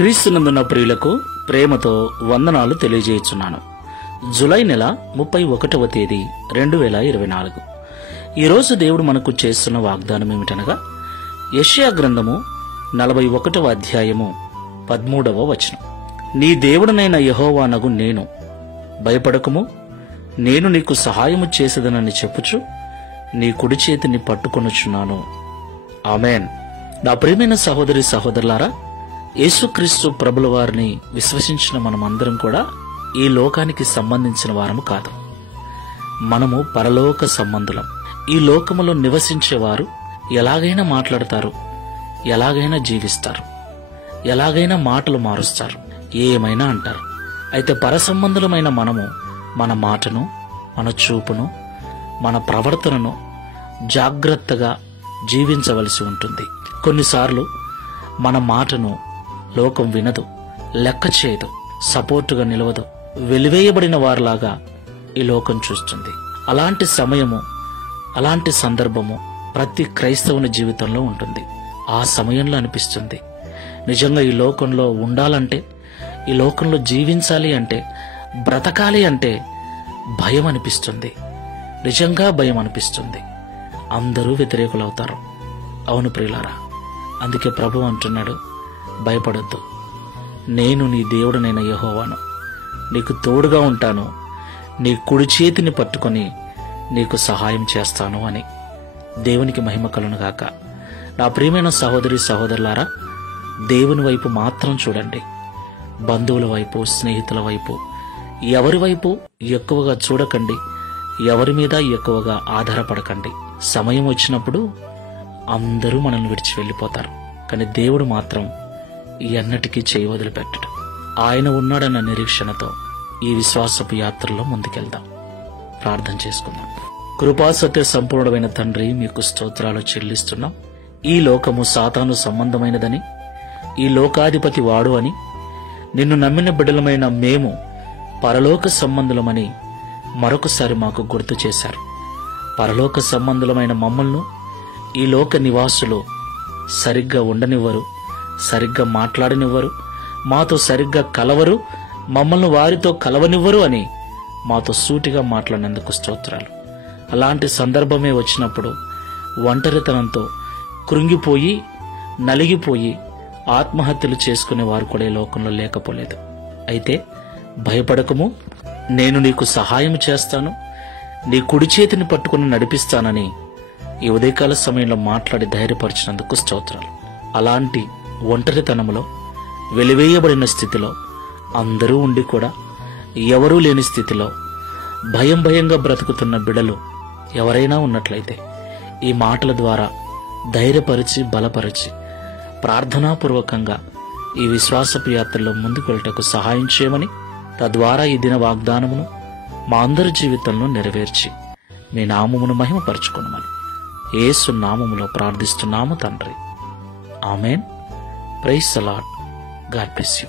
క్రీస్తునందున్న ప్రియులకు ప్రేమతో వందనాలు తెలియజేయుచున్నాను. జులై నెల 31వ తేదీ 2024. ఈరోజు దేవుడు మనకు చేస్తున్న వాగ్దానం ఏమిటనగా, యెషయా గ్రంథము 41వ అధ్యాయము 13వ వచనం. నీ దేవుడనైన యెహోవానగు నేను, భయపడకుము, నేను నీకు సహాయము చేసేదనని చెప్పుచు నీ కుడి చేతిని పట్టుకొనుచున్నాను. ఆమేన్. నా ప్రియమైన సహోదరి సహోదరులారా, యేసుక్రీస్తు ప్రభుల వారిని విశ్వసించిన మనమందరం కూడా ఈ లోకానికి సంబంధించిన వారము కాదు. మనము పరలోక సంబంధులం. ఈ లోకములో నివసించేవారు ఎలాగైనా మాట్లాడతారు, ఎలాగైనా జీవిస్తారు, ఎలాగైనా మాటలు మారుస్తారు, ఏమైనా అంటారు. అయితే పరసంబంధులమైన మనము మన మాటను, మన చూపును, మన ప్రవర్తనను జాగ్రత్తగా జీవించవలసి ఉంటుంది. కొన్నిసార్లు మన మాటను లోకం వినదు, లెక్క చేయదు, సపోర్టుగా నిలవదు, వెలివేయబడిన వారిలాగా ఈ లోకం చూస్తుంది. అలాంటి సమయము, అలాంటి సందర్భము ప్రతి క్రైస్తవుని జీవితంలో ఉంటుంది. ఆ సమయంలో అనిపిస్తుంది, నిజంగా ఈ లోకంలో ఉండాలంటే, ఈ లోకంలో జీవించాలి అంటే, బ్రతకాలి అంటే భయం అనిపిస్తుంది. నిజంగా భయం అనిపిస్తుంది. అందరూ వ్యతిరేకులవుతారు. అవును ప్రియులారా, అందుకే ప్రభు అంటున్నాడు, భయపడొద్దు, నేను నీ దేవుడనైన యెహోవాను, నీకు తోడుగా ఉంటాను, నీ కుడి చేతిని పట్టుకొని నీకు సహాయం చేస్తాను అని. దేవునికి మహిమ కలుగునుగాక. నా ప్రియమైన సహోదరి సహోదరులారా, దేవుని వైపు మాత్రం చూడండి. బంధువుల వైపు, స్నేహితుల వైపు, ఎవరి వైపు ఎక్కువగా చూడకండి. ఎవరి మీద ఎక్కువగా ఆధారపడకండి. సమయం వచ్చినప్పుడు అందరూ మనల్ని విడిచి వెళ్ళిపోతారు, కానీ దేవుడు మాత్రం ఎన్నటికీ చేయి వదిలిపెట్టడు. ఆయన ఉన్నాడన్న నిరీక్షణతో ఈ విశ్వాసపు యాత్రలో ముందుకెళ్దాం. ప్రార్థన చేసుకుందాం. కృపాసత్య సంపూర్ణమైన తండ్రి, మీకు స్తోత్రాలు చెల్లిస్తున్నాం. ఈ లోకము సాతాను సంబంధమైనదని, ఈ లోకాధిపతి వాడు అని, నిన్ను నమ్మిన బిడ్డలమైన మేము పరలోక సంబంధులమని మరొకసారి మాకు గుర్తు చేశారు. పరలోక సంబంధులమైన మమ్మల్ని ఈ లోక నివాసులు సరిగ్గా ఉండనివ్వరు, సరిగ్గా మాట్లాడనివ్వరు, మాతో సరిగ్గా కలవరు, మమ్మల్ని వారితో కలవనివ్వరు అని మాతో సూటిగా మాట్లాడినందుకు స్తోత్రాలు. అలాంటి సందర్భమే వచ్చినప్పుడు ఒంటరితనంతో కృంగిపోయి, నలిగిపోయి ఆత్మహత్యలు చేసుకునే వారు కూడా ఈ లోకంలో లేకపోలేదు. అయితే భయపడకము, నేను నీకు సహాయం చేస్తాను, నీ కుడి చేతిని పట్టుకుని నడిపిస్తానని ఈ ఉదయకాల సమయంలో మాట్లాడి ధైర్యపరిచినందుకు స్తోత్రాలు. అలాంటి ఒంటరితనంలో, వెలివేయబడిన స్థితిలో, అందరూ ఉండి కూడా ఎవరూ లేని స్థితిలో భయంగా బ్రతుకుతున్న బిడలు ఎవరైనా ఉన్నట్లయితే ఈ మాటల ద్వారా ధైర్యపరిచి, బలపరిచి, ప్రార్థనాపూర్వకంగా ఈ విశ్వాసపు యాత్రలో ముందుకు వెళ్ళటకు సహాయం చేయమని, తద్వారా ఈ దిన వాగ్దానమును మా అందరి జీవితంలో నెరవేర్చి మీ నామమును మహిమపరచుకొనమని యేసు నామములో ప్రార్థిస్తున్నాము తండ్రి. ఆమేన్. Praise the lord. God bless you.